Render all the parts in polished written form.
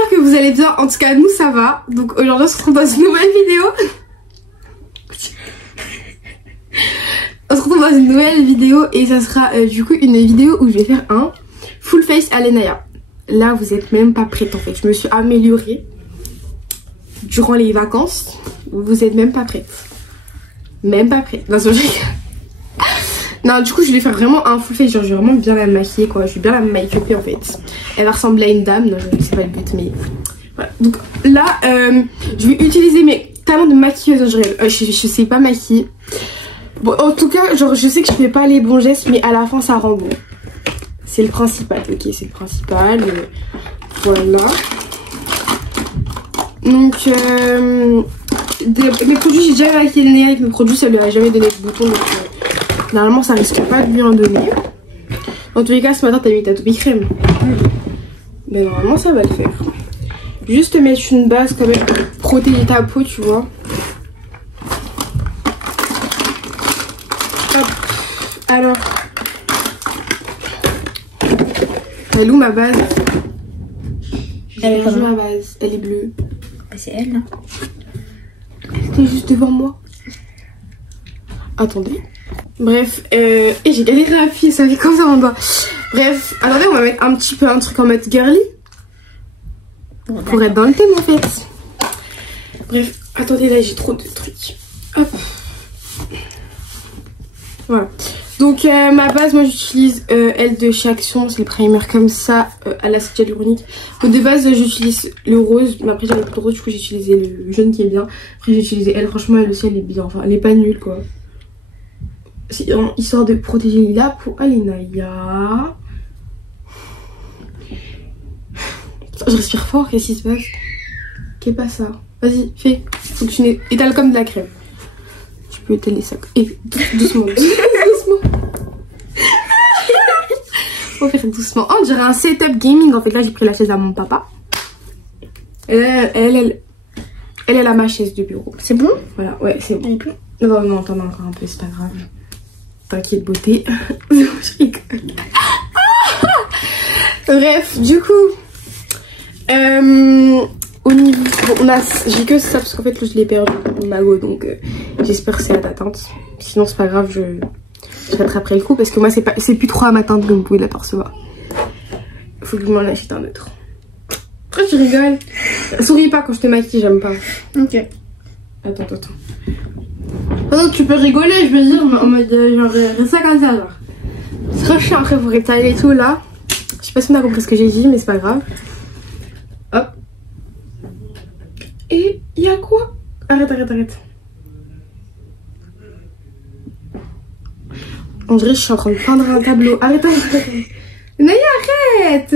j'espère que vous allez bien. En tout cas, nous ça va. Donc aujourd'hui, on se retrouve dans une nouvelle vidéo. On se retrouve dans une nouvelle vidéo et ça sera du coup une vidéo où je vais faire un full face à l'Enaya. Là, vous êtes même pas prête en fait. Je me suis améliorée durant les vacances. Vous êtes même pas prête. Même pas prête. Non, non, du coup, je vais faire vraiment un full face. Genre, je vais vraiment bien la maquiller quoi. Je vais bien la make-upper en fait. Elle va ressembler à une dame. Non, je sais pas le but, mais voilà. Donc là, je vais utiliser mes talents de maquilleuse. Je sais pas maquiller. Bon, en tout cas, genre, je sais que je fais pas les bons gestes, mais à la fin, ça rend bon. C'est le principal, ok, c'est le principal. Voilà. Donc, mes produits, j'ai déjà maquillé le nez avec mes produits, ça lui a jamais donné de bouton. Donc, normalement, ça risque pas de lui en donner. En tous les cas, ce matin, t'as mis ta toupie crème. Mais normalement, ça va le faire. Juste mettre une base quand même pour protéger ta peau, tu vois. Hop. Alors. Elle est où ma base? Elle est ma base. Elle est bleue. C'est elle là. Elle était juste devant moi. Attendez. Bref, et j'ai galéré à appuyer, ça fait comme ça en bas. Bref, attendez, on va mettre un petit peu un truc en mode girly. Pour être dans le thème en fait. Bref, attendez, là j'ai trop de trucs. Hop. Voilà. Donc ma base, moi j'utilise elle de chez Action, c'est le primer comme ça à l'acide hyaluronique. De base j'utilise le rose, mais après j'avais plus de rose, du coup j'ai utilisé le jaune qui est bien. Après j'ai utilisé elle, franchement elle aussi elle est bien, enfin elle est pas nulle quoi. C'est histoire de protéger la peau à l'Enaya. Je respire fort, qu'est-ce qui se passe? Qu'est pas ça? Vas-y, fais. Faut que tu étales comme de la crème. Tu peux étaler ça. Et doucement. Doucement. Faut faire doucement. Oh, on dirait un setup gaming. En fait, là, j'ai pris la chaise à mon papa. Elle a ma chaise de bureau. C'est bon? Voilà, ouais, c'est bon. Non, non, t'en as encore un peu, c'est pas grave. T'inquiète, beauté. Je rigole. Bref, du coup. Au niveau, bon, j'ai que ça parce qu'en fait je l'ai perdu mon magot, donc j'espère que c'est à d'atteinte. Sinon c'est pas grave, je rattraperai le coup parce que moi c'est plus trop à m'atteindre comme vous pouvez l'apercevoir. Faut que je m'en achète un autre. Pourquoi tu rigoles? Souris pas quand je te maquille, j'aime pas. Ok. Attends. Non, tu peux rigoler, je veux dire, en mode genre ça comme ça genre. C'est trop chiant après pour étaler et tout là. Je sais pas si on a compris ce que j'ai dit, mais c'est pas grave. Hop. Et il y a quoi? Arrête. On dirait que je suis en train de peindre un tableau. Arrête. Naya, arrête.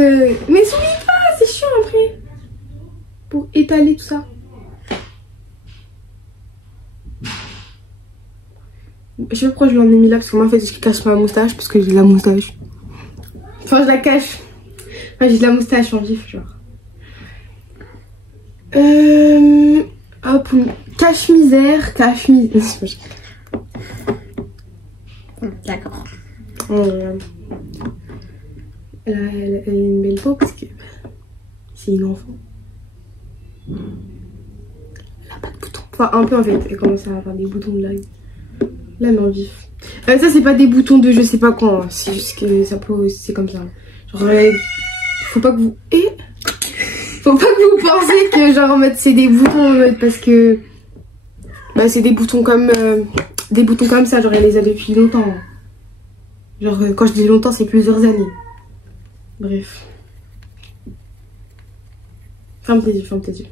Mais souris pas, c'est chiant après. Pour étaler tout ça. Je sais pas pourquoi je l'en ai mis là, parce que moi en fait je cache ma moustache, parce que j'ai de la moustache. Enfin je la cache. Enfin j'ai de la moustache en vif genre. Hop, cache-misère. D'accord. Elle a une belle peau parce que c'est une enfant. Elle a pas de boutons. Enfin, un peu en fait. Elle commence à avoir des boutons de là. Là, mais en vif. Ça, c'est pas des boutons de je sais pas quand. Hein. C'est juste que sa peau, c'est comme ça. Genre, faut pas que vous. Faut pas que vous pensiez que genre en mode c'est des boutons en mode parce que bah c'est des boutons comme ça, genre elle les a depuis longtemps. Genre quand je dis longtemps c'est plusieurs années. Bref. Ferme tes yeux.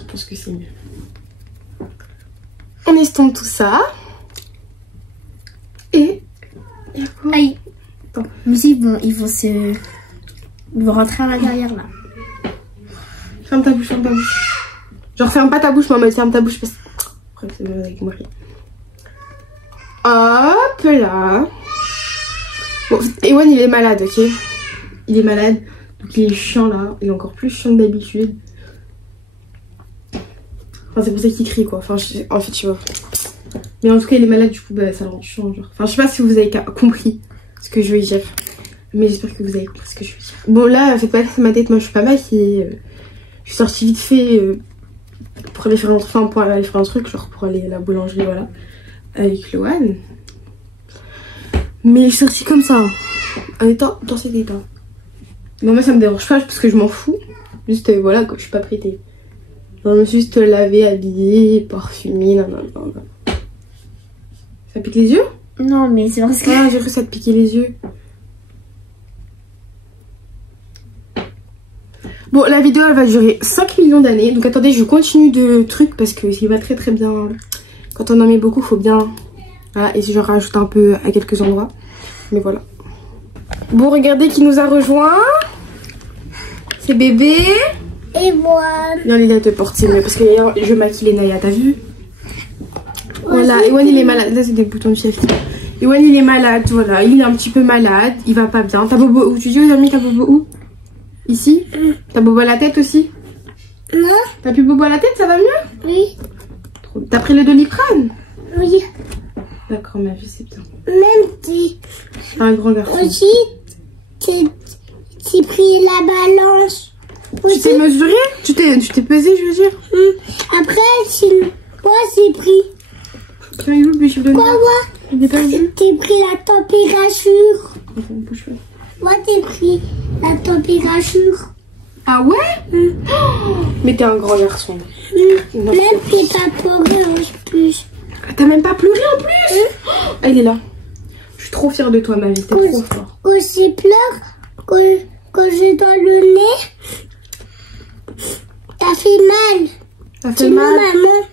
Je pense que c'est mieux. On estompe tout ça. Et il y a quoi? Aïe. Attends. Mais ils vont rentrer à l'intérieur là. Ferme ta bouche. Genre ferme pas ta bouche, mais ferme ta bouche parce que... Après c'est mal avec moi. Hop là. Bon, Ewan il est malade, ok? Il est malade, donc il est chiant là. Il est encore plus chiant que d'habitude. Enfin c'est pour ça qu'il crie quoi. Enfin en fait tu vois. Mais en tout cas il est malade, du coup bah ça le rend chiant genre. Enfin je sais pas si vous avez compris ce que je veux dire. Mais j'espère que vous avez compris ce que je veux dire. Bon là, faites pas ma tête, moi je suis pas maquillée. Je suis sortie vite fait pour aller faire un truc, genre pour aller à la boulangerie, voilà. Avec Loane. Mais je suis sortie comme ça, en étant dans cet état. Non, moi ça me dérange pas parce que je m'en fous. Juste voilà quoi, je suis pas prêtée. Je me suis juste lavée, habillée, parfumée, nanana. Ça pique les yeux? Non, mais c'est parce que... Ah, j'ai cru que ça te piquait les yeux. Bon, la vidéo elle va durer 5 millions d'années. Donc attendez, je continue de trucs parce que il va très très bien. Quand on en met beaucoup, faut bien. Voilà, et si je rajoute un peu à quelques endroits. Mais voilà. Bon, regardez qui nous a rejoint. C'est bébé. Et moi. Viens Lila te porter mieux parce que je maquille les Naya, t'as vu? Voilà, Ewan il est malade. Là c'est des boutons de chef. Ewan il est malade, voilà. Il est un petit peu malade, il va pas bien. T'as bobo où? Tu dis aux amis, t'as bobo où? Ici? T'as bobo à la tête aussi? Non. T'as plus bobo à la tête, ça va mieux? Oui. T'as pris le Doliprane? Oui. D'accord, ma vie, c'est bien. Même si... T'es un grand garçon. Aussi, t'es pris la balance. Tu t'es mesuré? Tu t'es pesé, je veux dire? Après, moi, j'ai pris... Tu as eu le chiffre de Quoi, moi? Il est pas vu? T'es pris la température. Attends, bouge pas. Moi, t'es pris la température. Ah ouais? Oh, mais t'es un grand garçon. Non. Même t'es pas pleuré en plus. T'as même pas pleuré en plus? Ah, il est là. Je suis trop fière de toi, ma vie. T'es trop fort. Quand je pleure, quand j'ai dans le nez, ça fait mal. Ça fait mal? Maman,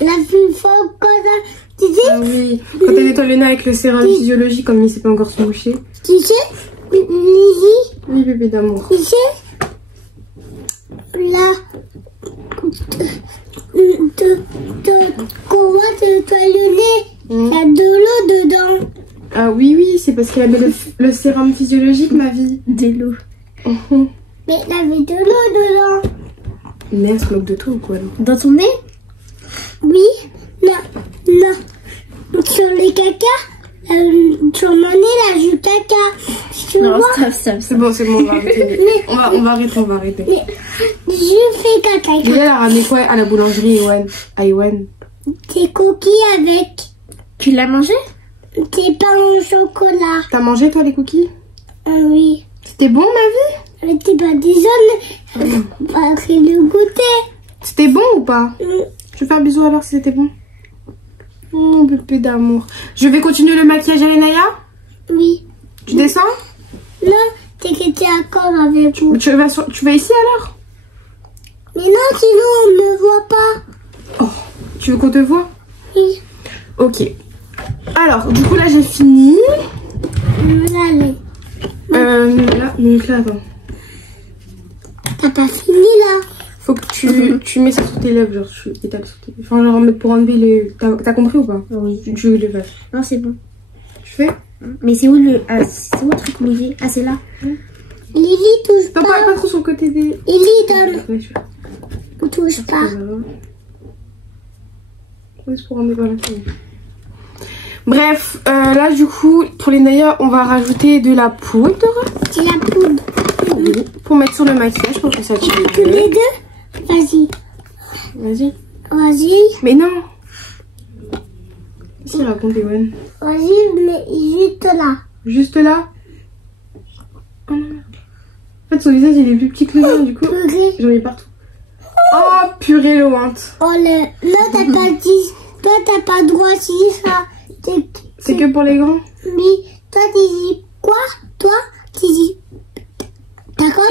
la plus fort quand ça... Tu sais? Ah oui. Quand elle nettoie le nez avec le sérum physiologique, comme il sait pas encore se moucher. Tu sais, Lily? Oui, bébé d'amour. Tu sais? Là, quand on va nettoyer le nez, il y a de l'eau dedans. Ah oui, c'est parce qu'elle avait le sérum physiologique, ma vie. De l'eau. Mais il y avait de l'eau dedans. Mais elle se moque de toi ou quoi? Dans ton nez? Oui. Non. Sur les caca, sur mon nez, là, j'ai caca. Tu vois? C'est bon, on va arrêter. on va arrêter. Mais je fais caca. Elle a ramené quoi à la boulangerie, Ewan? À Ewan? Des coquilles avec. Tu l'as mangé? Des pains au chocolat. T'as mangé toi les cookies? Oui. C'était bon ma vie? C'était pas des jeunes. Après le goûter. C'était bon ou pas? Je vais faire un bisou alors si c'était bon. Mon bébé d'amour. Je vais continuer le maquillage à Lenaya? Oui. Tu descends? Non, t'es que t'es d'accord avec vous. Tu vas ici alors? Mais non, sinon on ne me voit pas. Oh, tu veux qu'on te voit? Oui. Ok. Alors, du coup là j'ai fini. Allez. Là, donc là, attends. T'as pas fini là? Faut que tu mets ça sur tes lèvres, genre tu étales sur tes lèvres. Enfin, genre pour enlever les... T'as compris ou pas? Oui. Tu le fais. Non, c'est bon. Tu fais? Mais c'est où le truc mouillé? Ah, c'est là. Lily, touche pas. Non, pas trop sur le côté des... Lily, donne. Touche pas. C'est pour enlever la fille. Bref, là du coup, pour les Naya, on va rajouter de la poudre. C'est la poudre. Oui, pour mettre sur le maquillage, pour que ça tire Que les deux? Vas-y. Vas-y. Vas-y. Mais non. Si, raconte, Ewan. Vas-y, mais juste là. Juste là? Oh non. En fait, son visage, il est plus petit que le mien, du coup. Purée. J'en ai partout. Oh, purée, Lointe. Oh, là, t'as pas dit. Toi, t'as pas le droit si ça. C'est que pour les grands? Oui. Toi, tu dis quoi? Toi, tu dis. D'accord?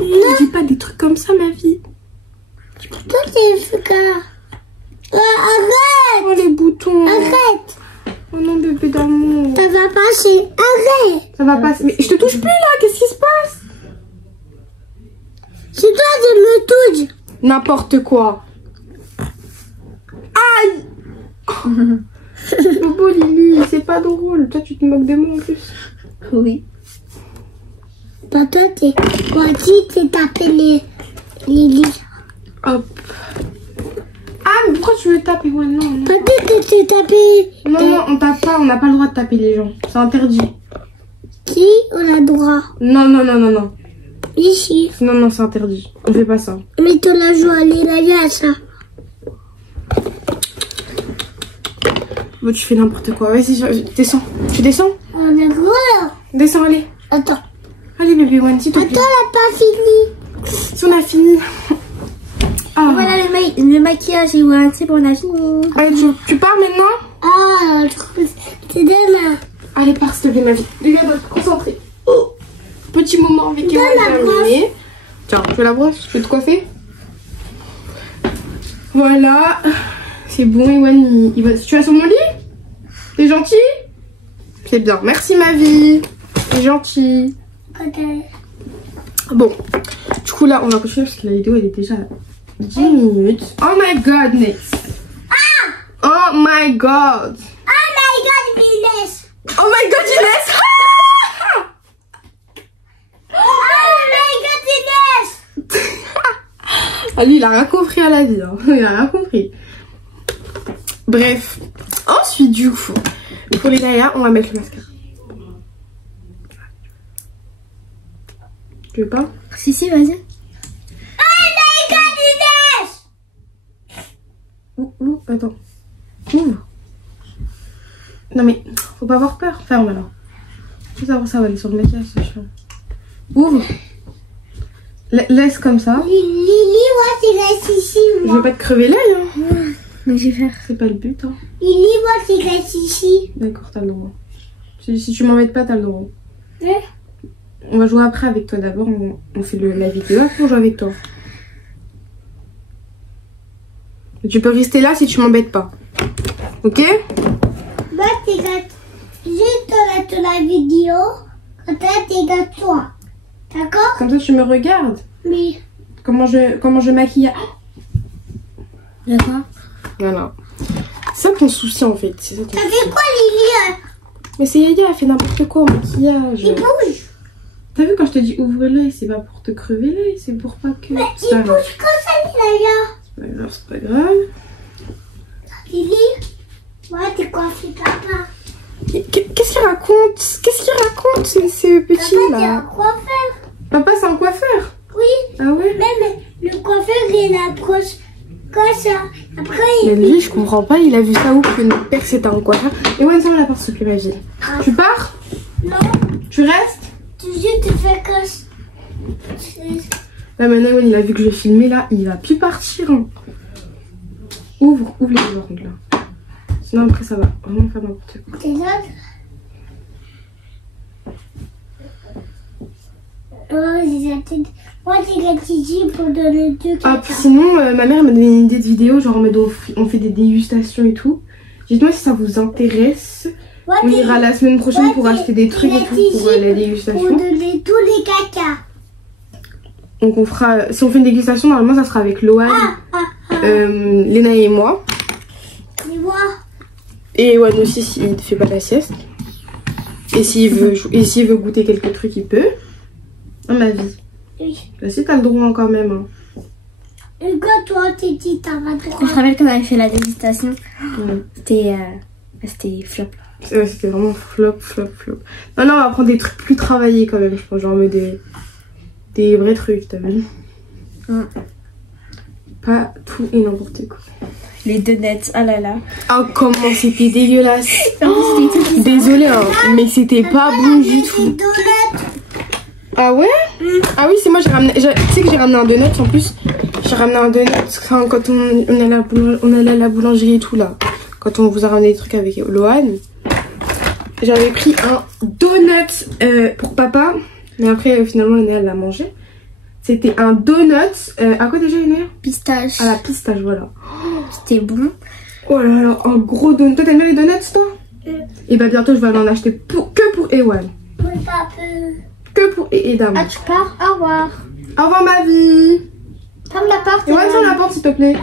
Ne dis pas des trucs comme ça, ma vie. Toi, t'es fuka. Arrête! Oh, les boutons. Arrête! Oh non, bébé d'amour. Ça va passer. Arrête! Ça va passer. Mais je te touche plus, là. Qu'est-ce qui se passe? C'est toi qui me touche. N'importe quoi. Aïe! Bobo Lily, c'est pas drôle. Toi, tu te moques de moi en plus. Oui. Bah, toi, t'es tapé les Lily. Hop. Ah, mais pourquoi tu veux taper? Ouais, non. Peut-être que t'es tapé. Non, on tape pas. On n'a pas le droit de taper les gens. C'est interdit. Ici, on a droit. Non, non, non, non, non. Ici. Non, non, c'est interdit. On fait pas ça. Mais tu la joues à l'Elaya, ça. Bon, tu fais n'importe quoi. Vas-y, descends. Tu descends? On a droit. Descends, allez. Attends. Allez, bébé One, s'il te plaît. Attends, on n'a pas fini. Si on a fini. Ah. Voilà le maquillage, Ewan, c'est bon, on a fini. Allez, tu pars maintenant? Ah, c'est demain. Allez, pars, s'il te plaît, ma vie. Les gars, doivent te concentrer. Oh. Petit moment avec Donne la Ewan terminé. Tiens, tu veux la brosse? Je vais te coiffer. Voilà. C'est bon, Ewan, il va... Tu vas sur mon lit? T'es gentil? C'est bien. Merci, ma vie. T'es gentil. Bon. Du coup, là, on va continuer parce que la vidéo, elle est déjà 10 minutes. Oh my godness. Ah! Oh my god. Oh my god, Inès. Oh my god, Inès. Oh my god, Inès. Ah, lui, il a rien compris à la vie. Hein. Il a rien compris. Bref. Ensuite, du coup, pour les Naya, on va mettre le mascara. Tu veux pas? Si, vas-y. Oh my god, Inès. Ouh, attends. Ouvre. Non mais, faut pas avoir peur. Ferme alors. Tout ça, ça va aller sur le maquillage, c'est chiant. Ouvre. Laisse comme ça. Lily, moi, tu restes ici. Je veux pas te crever l'œil, hein. Donc, je vais faire. C'est pas le but, hein. Lily, moi, tu restes ici. D'accord, t'as le droit. Si tu m'embêtes pas, t'as le droit. Ouais. On va jouer après avec toi d'abord. On fait la vidéo, après on joue avec toi. Et tu peux rester là si tu m'embêtes pas. Ok? Moi, tu restes juste dans la vidéo. Quand tu regardes toi. D'accord? Comme ça tu me regardes. Oui. Comment je maquille. D'accord. Voilà. C'est ça ton souci en fait. C'est ça ton Ça souci. fait quoi, Lily? Mais c'est Yaya, elle fait n'importe quoi au maquillage. Il bouge. T'as vu quand je te dis ouvre l'œil, c'est pas pour te crever l'œil, c'est pour pas que. Mais C'est il pas grave. bouge comme ça, Lily. C'est pas grave, c'est pas grave. Lily, moi, tu coiffes papa. Qu'est-ce qu'il raconte? Qu'est-ce qu'il raconte ce petit Papa, tu es là? un coiffeur. Papa c'est un coiffeur? Oui. Ah ouais? Même le coiffeur, il approche comme ça. Après, Mais lui je comprends pas, il a vu ça où que notre père c'était un coiffeur. Et ouais, ferme la porte s'il te plaît, ma vie. Tu pars? Non, Tu restes? toujours tu fais comme ça. Là maintenant il a vu que je filmais là, il va plus partir. Hein. Ouvre les yeux par contre là. Sinon après ça va vraiment faire n'importe quoi. T'es là? Moi, j'ai ici pour donner deux Ah, caca. sinon ma mère m'a donné une idée de vidéo, genre en mode on fait des dégustations et tout. Dites-moi si ça vous intéresse. Moi, On ira la semaine prochaine pour acheter des trucs et tout pour la Pour dégustation. donner tous les caca. Donc on fera, si on fait une dégustation, normalement ça sera avec Loan, Léna et moi. Tu vois? Et Ewan aussi s'il ne fait pas la sieste. Et s'il veut goûter quelques trucs, il peut. À ma vie. Oui. Là, si t'as le droit quand même. Hein. Et quand toi, tu dis t'as pas Je droit. me rappelle quand on avait fait la dégustation. Ouais. C'était flop. Ouais, c'était vraiment flop. Non, on va prendre des trucs plus travaillés quand même, je pense. Genre des vrais trucs, t'as vu? Pas tout et n'importe quoi. Les donuts, oh là là. Ah, comment c'était dégueulasse. Oh, Désolée, hein, mais c'était pas bon du tout. Ah ouais? Ah oui, c'est moi, j'ai ramené. Tu sais que j'ai ramené un donut en plus. J'ai ramené un donut quand on allait à la boulangerie et tout là. Quand on vous a ramené des trucs avec Loan. J'avais pris un donut pour papa. Mais après, finalement, Léna l'a mangé. C'était un donut. À quoi déjà, Léna? Pistache. À la pistache, voilà. C'était bon. Oh là là, un gros donut. Toi, t'aimes bien les donuts, toi? Et bah, bientôt, je vais aller en acheter que pour Ewan. Que pour Edam. Ah, tu pars? Au revoir. Au revoir, ma vie. Ferme la porte. Ewan, ferme la porte, s'il te plaît.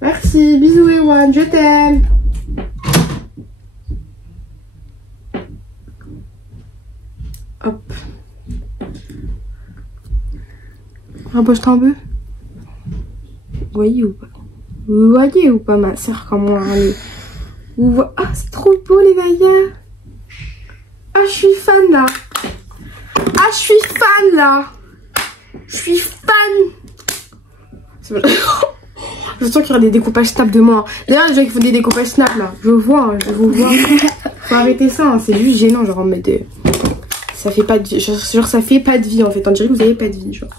Merci. Bisous, Ewan. Je t'aime. Hop. Rapproche-toi un peu. Vous voyez ou pas? Vous voyez ou pas, ma soeur, comment elle est? Vous voyez... Ah, c'est trop beau, les Naya. Ah, je suis fan là. Ah, je suis fan là. Je suis fan. Je sens qu'il y aura des découpages snap de moi. D'ailleurs, les gens qui font des découpages snap là, je vois, hein, je vous vois. Faut arrêter ça, hein, c'est juste gênant, genre en mode. Ça fait pas de vie. Genre, ça fait pas de vie en fait. On dirait que vous avez pas de vie, genre.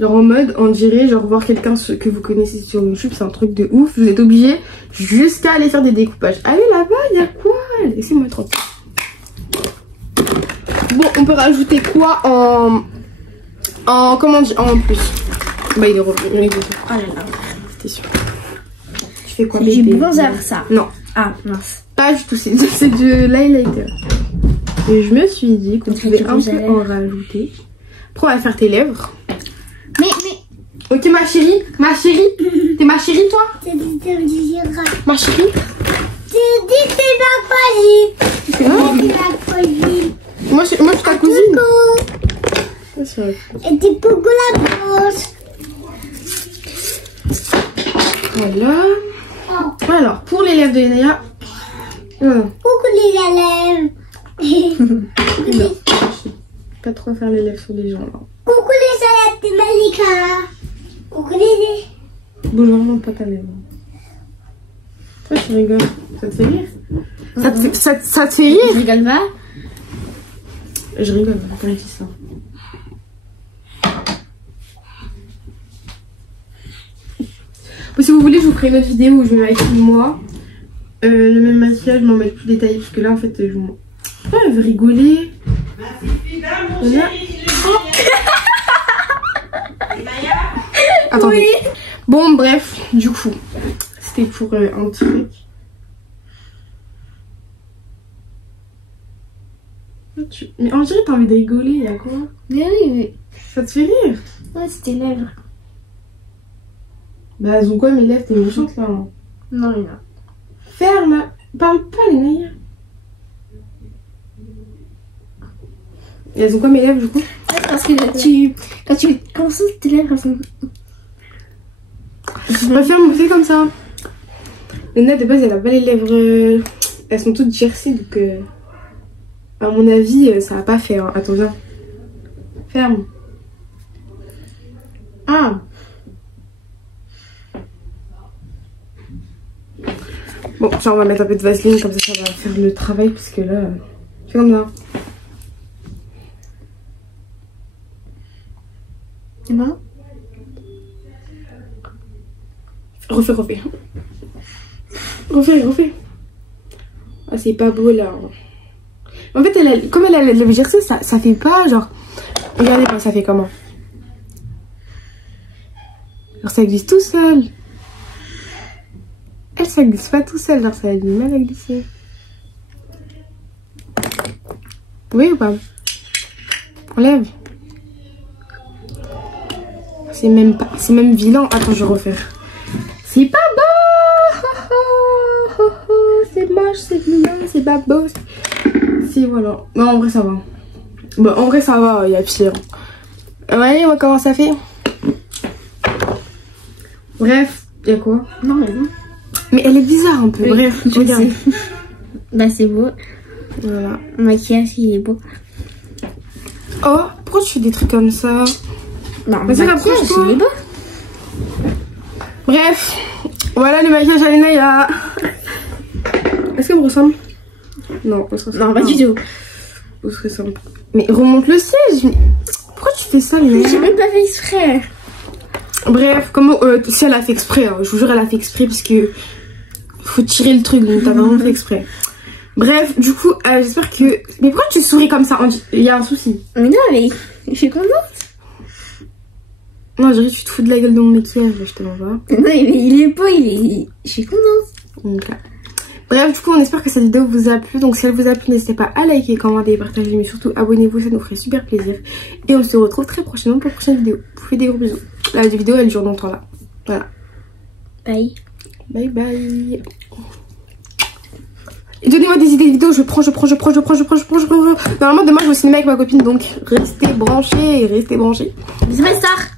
Genre en mode, on dirait, genre voir quelqu'un que vous connaissez sur YouTube, c'est un truc de ouf. Vous êtes obligé jusqu'à aller faire des découpages. Allez là-bas, il y a quoi? Laissez-moi tranquille. Bon, on peut rajouter quoi en comment dire, en plus? Bah il est revenu. Oh là là. C'était sûr. Tu fais quoi, C'est bébé? du bronzer ça. Non. Ah mince. Pas du tout, c'est de l'highlighter. Et je me suis dit qu'on pouvait un peu en rajouter. Après on va faire tes lèvres. Mais. Ok ma chérie, t'es ma chérie toi? Ma chérie? Tu dis t'es ma cousine. T'es ma cousine. Moi je suis ta cousine. Coucou. Et t'es beaucoup la bouche. Voilà. Alors pour les lèvres de Lénaïa. Coucou les élèves. Non, je sais pas trop faire les lèvres sur les gens là. Coucou les élèves de Malika. Coucou les... Bouge vraiment pas ta lèvre. Toi tu rigoles, ça te fait rire? Ça te fait rire? Je rigole pas. Je rigole quand je dis ça. Bon, si vous voulez, je vous ferai une autre vidéo où je me maquille moi. Le même maquillage, je m'en mets plus détaillé parce que là en fait je m'en... Pourquoi elle veut rigoler? Attendez. Oui. Bon bref, du coup, c'était pour un truc. Mais en dirait t'as envie de rigoler, y'a quoi? Mais oui, mais. Ça te fait rire? Ouais, c'était lèvres. Bah elles ont quoi mes lèvres? T'es méchante là hein. Non, mais non. Ferme. Parle pas les meilleurs. Et elles ont quoi mes lèvres du coup? Parce que quand tu consultes tes lèvres, elles sont... Je préfère me faire comme ça. Léna de base elle a pas les lèvres. Elles sont toutes gercées donc à mon avis ça va pas faire. Hein. Attends viens. Ferme. Ah. Bon tiens on va mettre un peu de vaseline comme ça va faire le travail parce que là. Fais comme ça. C'est bon? Refais. Ah c'est pas beau là. En fait comme elle a le gercé ça fait pas genre. Regardez moi ça fait comment. Genre ça glisse tout seul. Elle ça glisse pas tout seul, genre ça a du mal à glisser. Oui ou pas? Enlève. C'est même vilain. Attends je vais refaire. C'est pas beau. C'est moche, c'est vilain, c'est pas beau. C'est voilà. Non en vrai ça va. Bon en vrai ça va, il y a pire. Ouais moi comment ça fait? Bref, il y a quoi? Non mais non. Mais elle est bizarre un peu. Oui, bref, je regarde. sais. Bah c'est beau. Voilà. Le maquillage il est beau. Oh, pourquoi tu fais des trucs comme ça? Non, mais le maquillage il est beau. Bref, voilà le maquillage à Lénaïa. Est-ce qu'elle me ressemble? Non, non pas du tout. On se ressemble. Mais remonte le siège. Pourquoi tu fais ça, Lénaïa? J'ai même pas fait exprès. Bref, comment si elle a fait exprès, hein, je vous jure elle a fait exprès parce que faut tirer le truc donc t'as vraiment fait exprès. Bref, du coup, j'espère que... Mais pourquoi tu souris comme ça? Il y a un souci. Mais non, mais je suis contente. Non, je dirais que tu te fous de la gueule de mon maquillage, je te l'envoie. Non, mais il est beau, je suis contente. Okay. Bref, du coup, on espère que cette vidéo vous a plu. Donc, si elle vous a plu, n'hésitez pas à liker, commenter, partager, mais surtout abonnez-vous, ça nous ferait super plaisir. Et on se retrouve très prochainement pour une prochaine vidéo. Je vous fais des gros bisous. La vidéo, elle dure longtemps là. Voilà. Bye. Bye bye. Et donnez-moi des idées de vidéos, je prends. Normalement, demain, je vais au cinéma avec ma copine, donc restez branchés et restez branchés. Bisous, mes stars.